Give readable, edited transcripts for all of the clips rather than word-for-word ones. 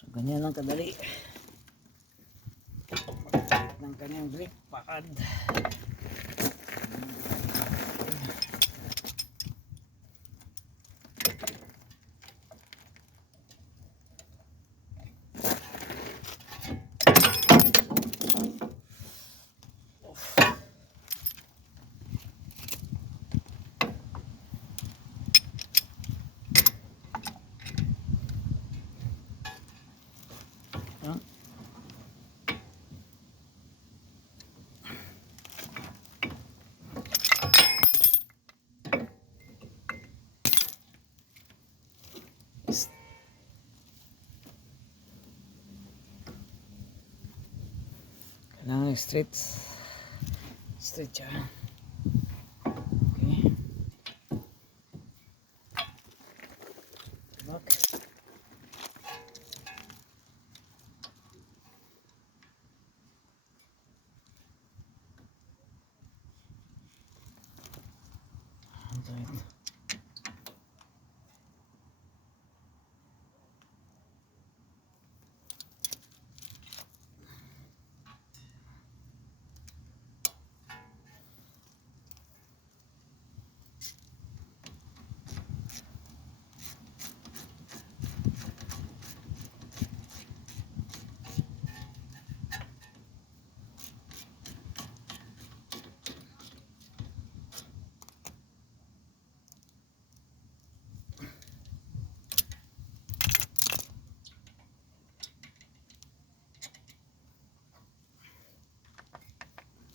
So ganyan lang kadali ng kanyang brake pad. Kailangan straight siya. Okay. Back.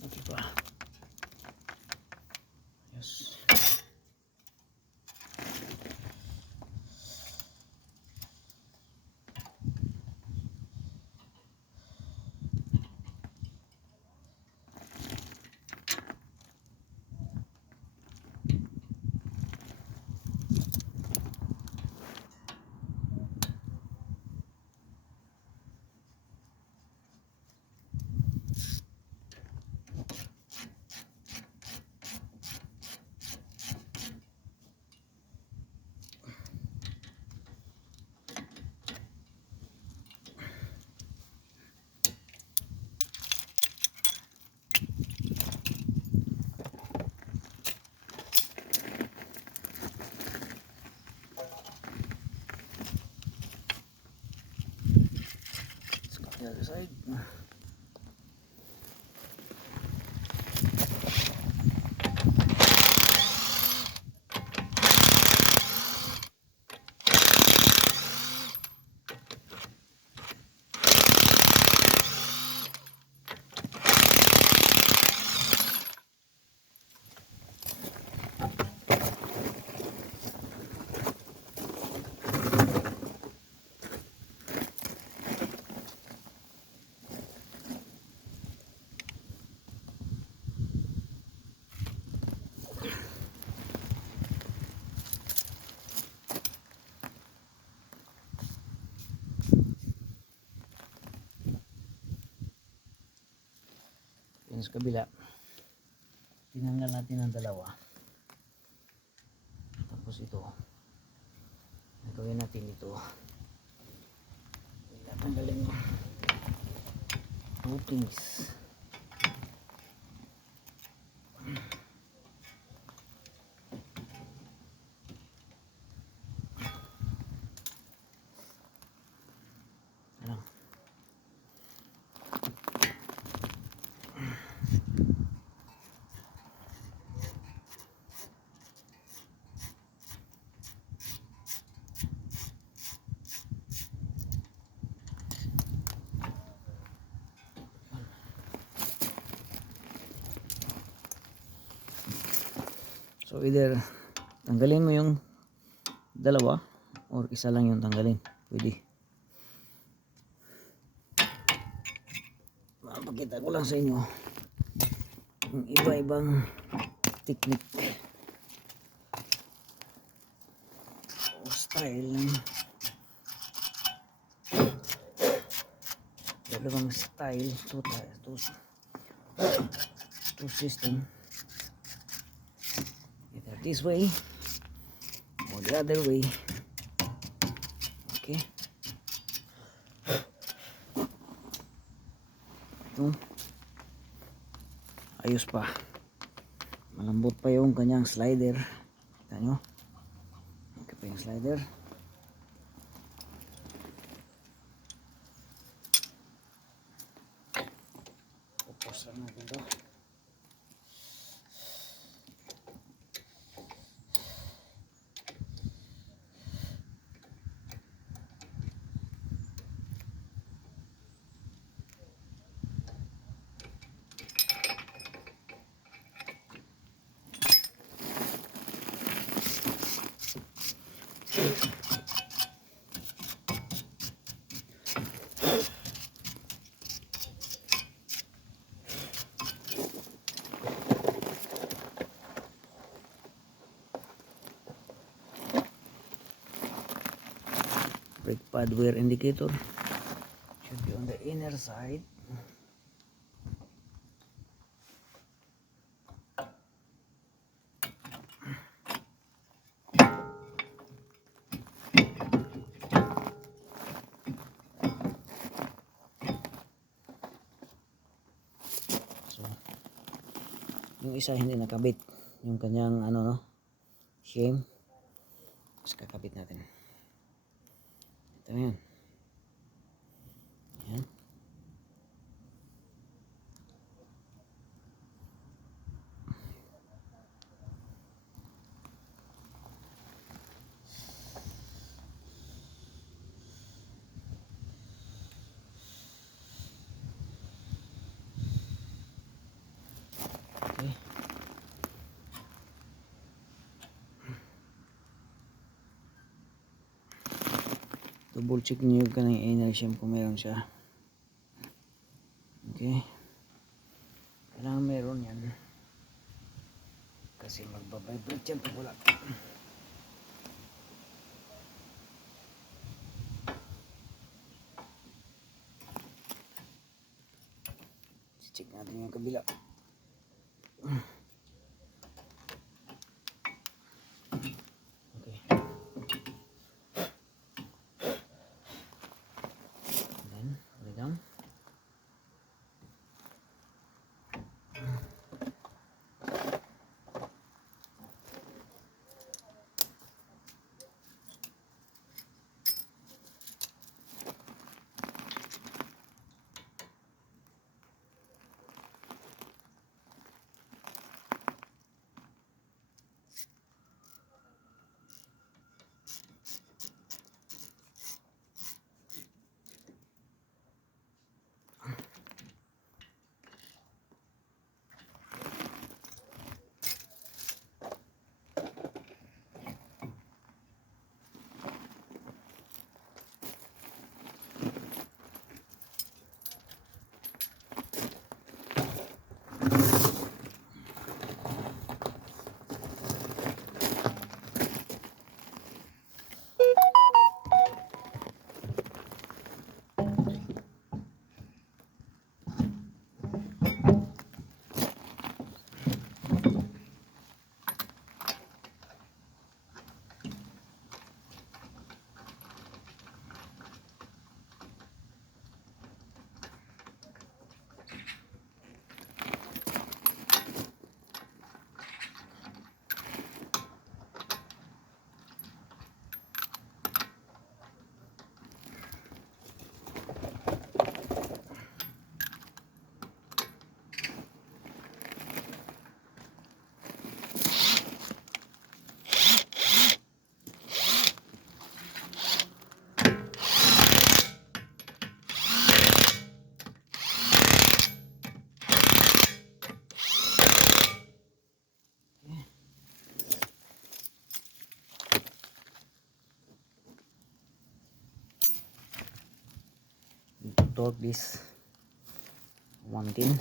Okay pa. Yes. Let's go to the other side. Yan sa kabila. Tinanggal natin ang dalawa. Tapos ito. Gawin natin ito. Tanggalin mo. Hookings. Ano? So either tanggalin mo yung dalawa or isa lang yung tanggalin. Pwede. Mapakita ko lang sa inyo yung iba-ibang technique o style. Dalawang style to system. Either this way or the other way. Okay. ito ayos pa, malambot pa yung kanyang slider. Kita nyo, okay pa yung slider. Tapos lang natin ito. Brake pad wear indicator should be on the inner side. So yung isa hindi nakabit yung kanyang ano no shim, tapos kakabit natin. Ito yan. Yan. Okay. Double check niyo yung kanang inner shim kung meron siya. Okay. Kailangan meron yan. Kasi magbabibrate yan pag wala. Check natin yung kabila. Okay. Then, lay down. Torque this one pin.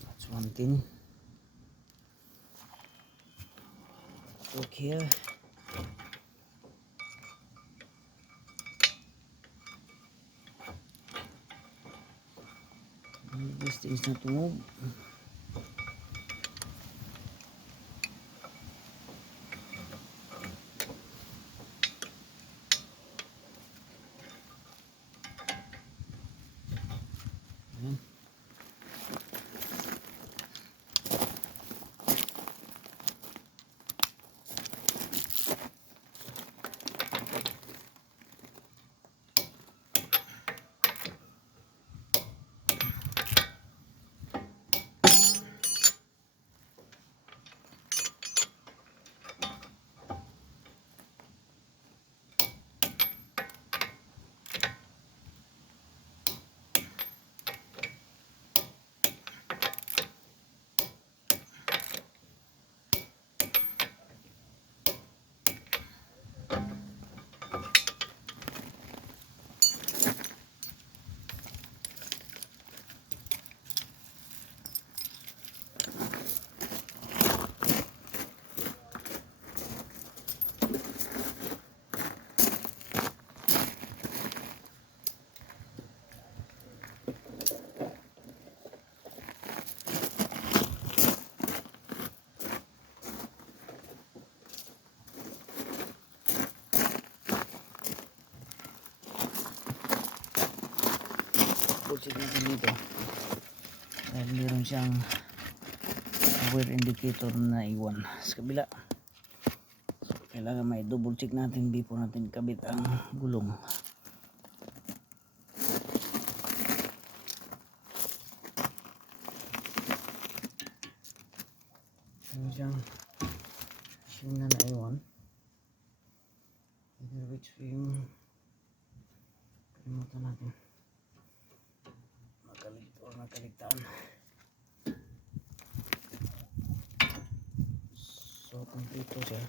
That's one pin. look here. This is not to move. Ayan. Check natin dito dahil meron siyang power indicator na iwan sa kabila, so kailangan may double check natin before natin kabit ang gulong. Meron siyang shim na naiwan, either which shim kalimutan natin nakaligtaan. So kompleto siya,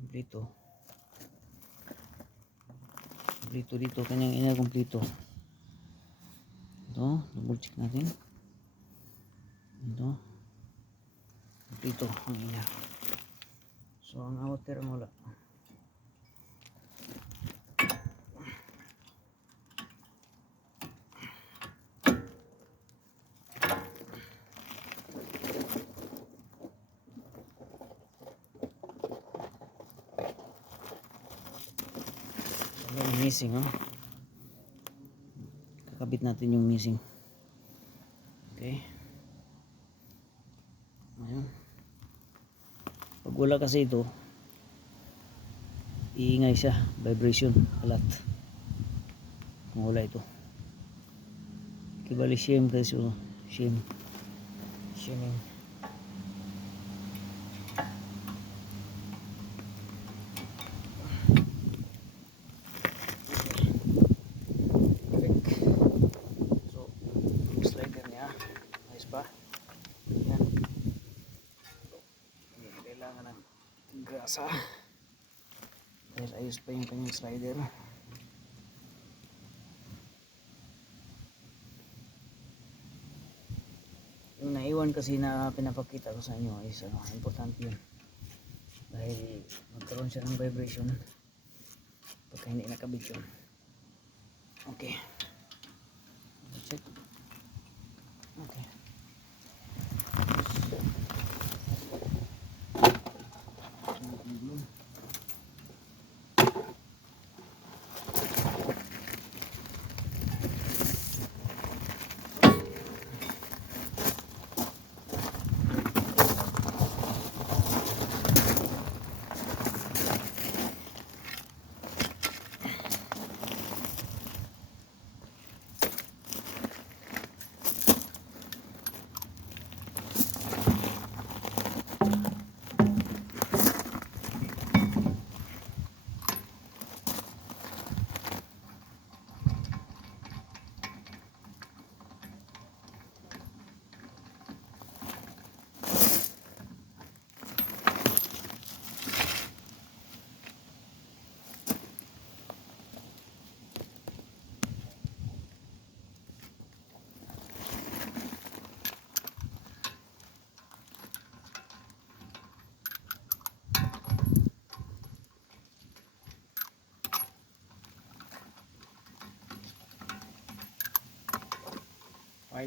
kompleto dito kanyang ina, kompleto ito. Double check natin ito, kompleto ang ina. So ang outer ang wala. Missing, oh. Kakabit natin yung missing. Okay. Ayun. Pag wala kasi ito, iingay siya, vibration alat. Kung wala ito. Kibali shim kasi, oh. Shimming. Grasa dahil ayos pa yung kanyang slider. Yung naiwan kasi na pinapakita ko sa inyo is importante yun dahil magkaroon siya ng vibration pagka hindi nakabit yun. Okay, check. Okay,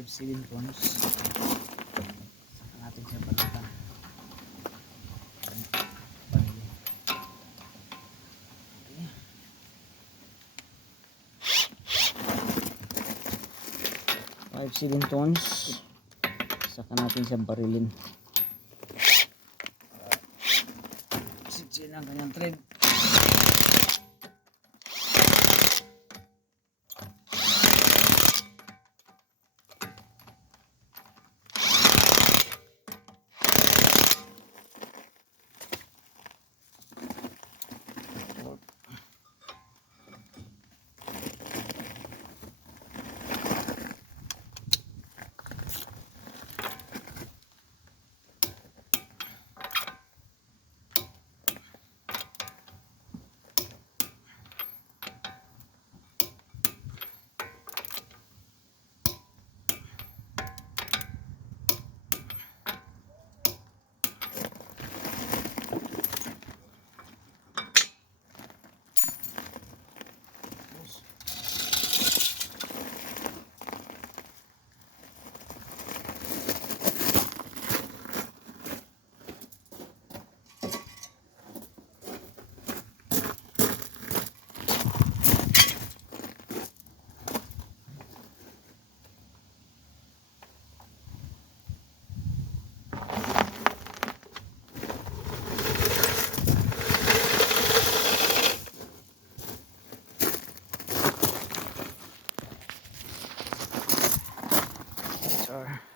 5 tons. Saka natin siya balutan. Okay. 5 tons. Saka natin siya barilin. Sitsin ang kanyang thread. CHR.